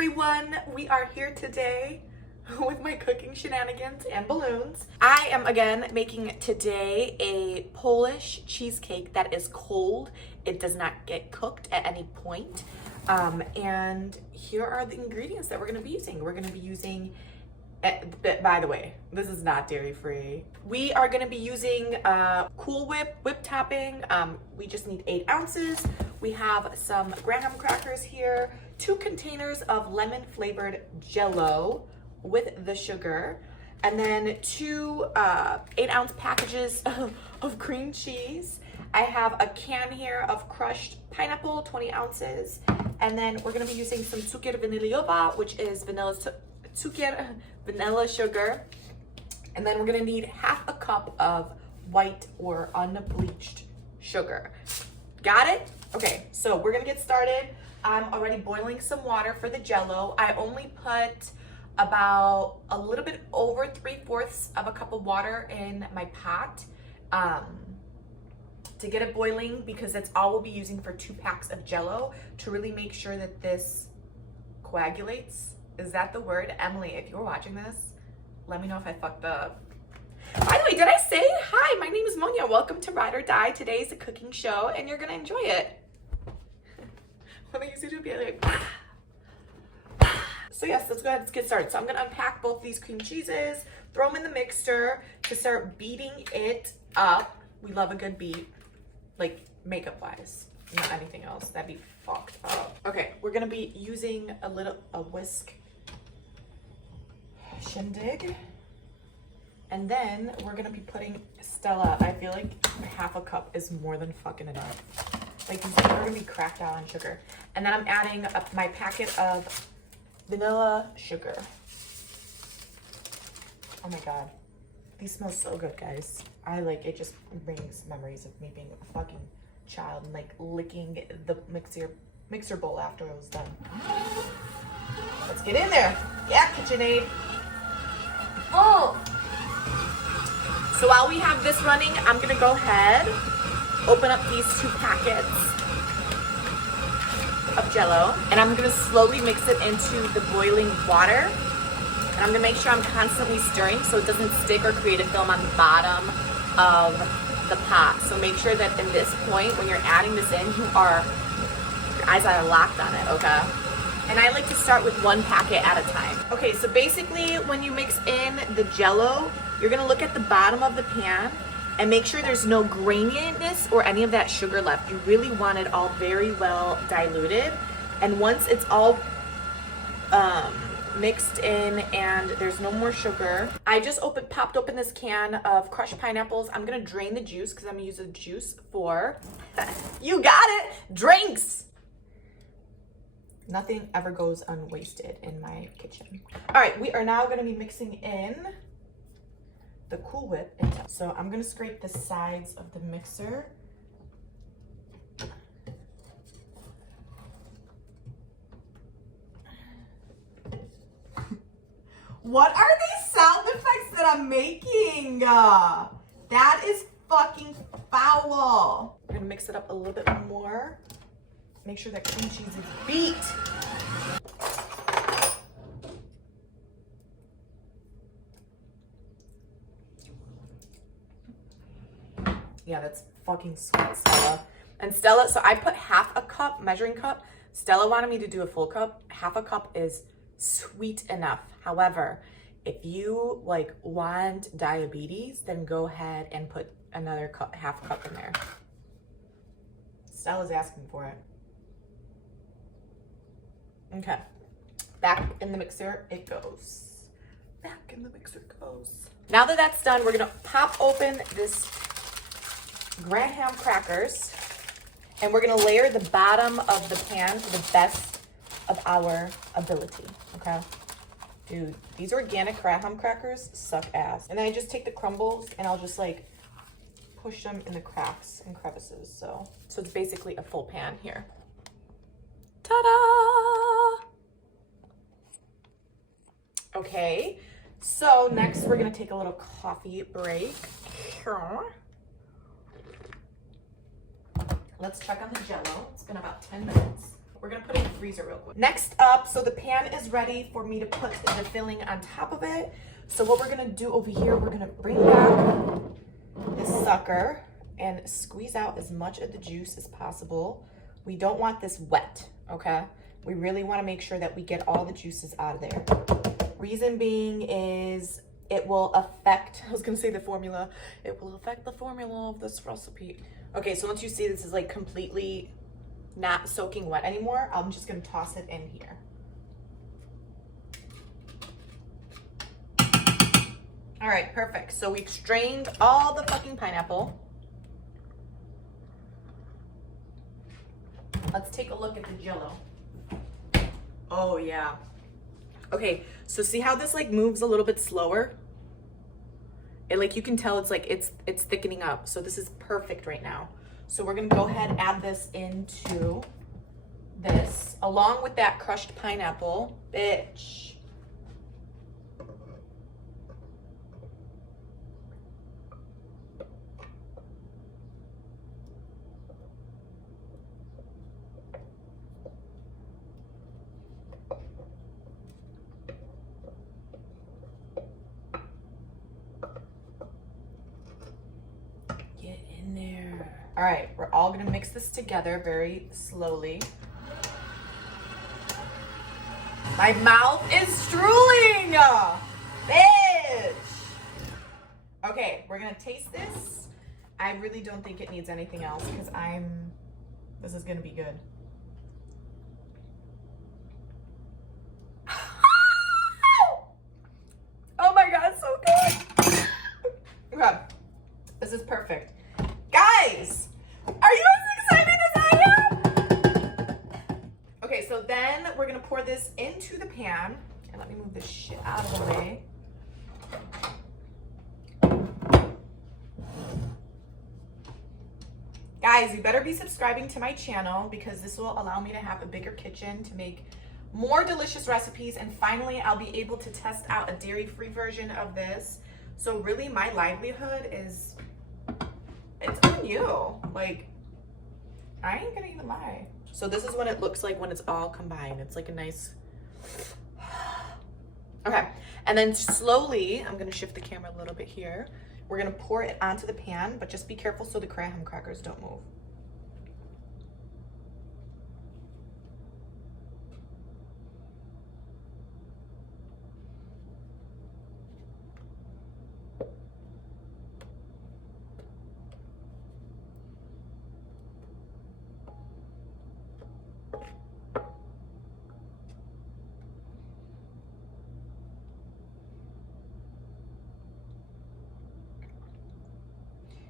everyone, we are here today with my cooking shenanigans and balloons. I am again making today a Polish cheesecake that is cold. It does not get cooked at any point. And here are the ingredients that we're gonna be using. We're gonna be using, by the way, this is not dairy free. We are gonna be using Cool Whip topping. We just need 8 ounces. We have some graham crackers here, 2 containers of lemon flavored Jell-O with the sugar, and then 2 8-ounce packages of cream cheese. I have a can here of crushed pineapple, 20 ounces, and then we're gonna be using some cukier vaniliowa, which is vanilla sugar, and then we're gonna need half a cup of white or unbleached sugar. Got it? Okay, so we're gonna get started. I'm already boiling some water for the Jell-O. I only put about a little bit over 3/4 of a cup of water in my pot to get it boiling, because that's all we'll be using for 2 packs of Jell-O to really make sure that this coagulates. Is that the word? Emily, if you're watching this, let me know if I fucked up. By the way, did I say hi? My name is Monia. Welcome to Ride or Die. Today is a cooking show and you're gonna enjoy it. When I used to be like, so yes, let's go ahead and get started. So I'm gonna unpack both these cream cheeses, throw them in the mixer to start beating it up. We love a good beat, like makeup wise, not anything else. That'd be fucked up. Okay, we're gonna be using a whisk shindig. And then we're gonna be putting Stella. I feel like half a cup is more than fucking enough. Like these are gonna be cracked out on sugar. And then I'm adding up my packet of vanilla sugar. Oh my God. These smell so good, guys. I like, it just brings memories of me being a fucking child and like licking the mixer bowl after it was done. Let's get in there. Yeah, KitchenAid. Oh! So while we have this running, I'm gonna go ahead, open up these 2 packets of Jell-O, and I'm gonna slowly mix it into the boiling water. And I'm gonna make sure I'm constantly stirring so it doesn't stick or create a film on the bottom of the pot. So make sure that in this point, when you're adding this in, your eyes are locked on it, okay? And I like to start with 1 packet at a time. Okay, so basically when you mix in the Jell-O, you're gonna look at the bottom of the pan and make sure there's no graininess or any of that sugar left. You really want it all very well diluted. And once it's all mixed in and there's no more sugar, I just popped open this can of crushed pineapples. I'm gonna drain the juice because I'm gonna use the juice for, you got it, drinks. Nothing ever goes unwasted in my kitchen. All right, we are now gonna be mixing in the Cool Whip. So I'm gonna scrape the sides of the mixer. What are these sound effects that I'm making? That is fucking foul. We're gonna mix it up a little bit more. Make sure that cream cheese is beat. Yeah, that's fucking sweet, Stella. And Stella, so I put half a cup, measuring cup. Stella wanted me to do a full cup. Half a cup is sweet enough. However, if you like want diabetes, then go ahead and put another cup, half cup in there. Stella's asking for it. Okay, back in the mixer it goes. Back in the mixer it goes. Now that that's done, we're gonna pop open this graham crackers and we're gonna layer the bottom of the pan to the best of our ability, okay? Dude, these organic graham crackers suck ass. And then I just take the crumbles and I'll just like push them in the cracks and crevices. So it's basically a full pan here. Ta-da! Okay, so next we're gonna take a little coffee break. Let's check on the Jell-O. It's been about 10 minutes. We're gonna put it in the freezer real quick. Next up, so the pan is ready for me to put the filling on top of it. So what we're gonna do over here, we're gonna bring back this sucker and squeeze out as much of the juice as possible. We don't want this wet, okay? We really wanna make sure that we get all the juices out of there. Reason being is it will affect, I was gonna say the formula, it will affect the formula of this recipe. Okay, so once you see this is like completely not soaking wet anymore, I'm just gonna toss it in here. All right, perfect. So we've strained all the fucking pineapple. Let's take a look at the Jell-O. Oh yeah. Okay, so see how this like moves a little bit slower? It like, you can tell it's like, it's thickening up. So this is perfect right now. So we're gonna go ahead and add this into this, along with that crushed pineapple. Bitch. All right, we're all gonna mix this together very slowly. My mouth is drooling, bitch. Okay, we're gonna taste this. I really don't think it needs anything else because this is gonna be good. Oh my God, so good. Okay, this is perfect. Guys, are you as excited as I am? Okay, so then we're gonna pour this into the pan. And let me move this shit out of the way. Guys, you better be subscribing to my channel because this will allow me to have a bigger kitchen to make more delicious recipes. And finally, I'll be able to test out a dairy-free version of this. So really, my livelihood is... it's on you. Like, I ain't gonna even lie. So this is what it looks like when it's all combined. It's like a nice, okay. And then slowly, I'm gonna shift the camera a little bit here. We're gonna pour it onto the pan, but just be careful so the graham crackers don't move.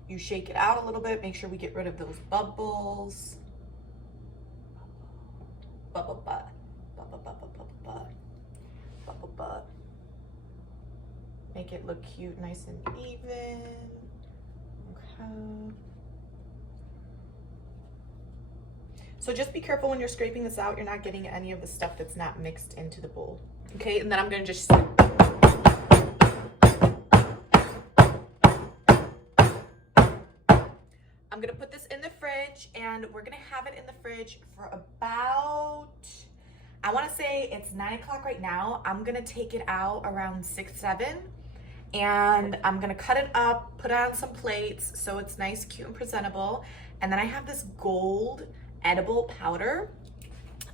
You shake it out a little bit, make sure we get rid of those bubbles. Bubble butt, bubble butt, bubble butt, bubble butt. Make it look cute, nice and even. Okay. So just be careful when you're scraping this out, you're not getting any of the stuff that's not mixed into the bowl. Okay, and then I'm gonna just I'm gonna put this in the fridge and we're gonna have it in the fridge for about, I wanna say it's 9 o'clock right now. I'm gonna take it out around 6, 7, and I'm gonna cut it up, put it on some plates so it's nice, cute, and presentable. And then I have this gold edible powder.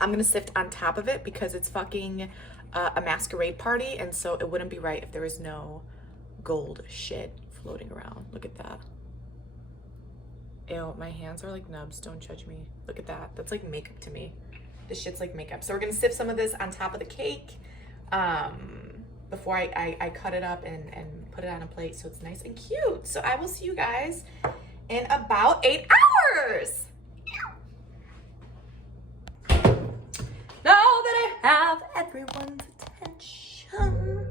I'm gonna sift on top of it because it's fucking a masquerade party, and so it wouldn't be right if there was no gold shit floating around. Look at that. Ew, my hands are like nubs, don't judge me. Look at that, that's like makeup to me. This shit's like makeup. So we're gonna sift some of this on top of the cake before I cut it up and put it on a plate so it's nice and cute. So I will see you guys in about 8 hours. Now that I have everyone's attention.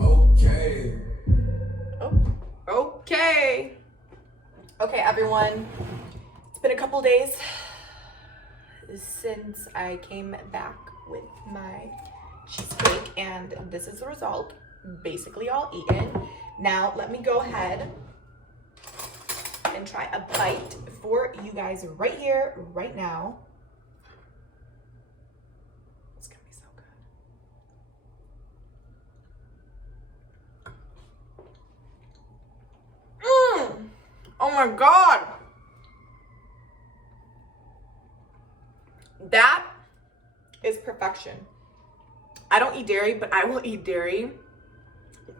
Okay. Oh, okay. Okay, everyone, it's been a couple days since I came back with my cheesecake, and this is the result, basically all eaten. Now, let me go ahead and try a bite for you guys right here, right now. Oh my God. That is perfection. I don't eat dairy, but I will eat dairy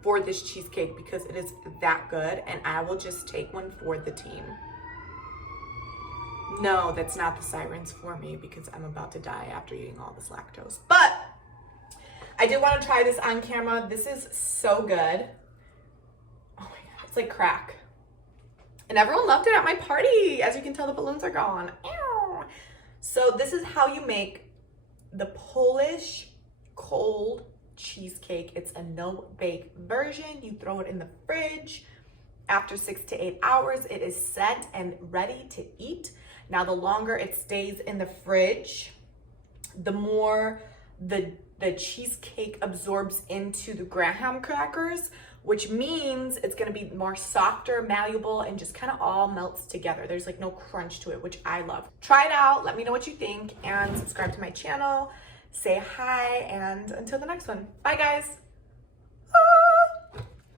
for this cheesecake because it is that good, and I will just take one for the team. No, that's not the sirens for me because I'm about to die after eating all this lactose. But I did want to try this on camera. This is so good. Oh my God, it's like crack. And everyone loved it at my party. As you can tell, the balloons are gone. Ow. So this is how you make the Polish cold cheesecake. It's a no-bake version. You throw it in the fridge. After 6 to 8 hours, it is set and ready to eat. Now, the longer it stays in the fridge, the more the cheesecake absorbs into the graham crackers, which means it's gonna be more softer, malleable, and just kind of all melts together. There's like no crunch to it, which I love. Try it out, let me know what you think, and subscribe to my channel. Say hi, and until the next one. Bye, guys.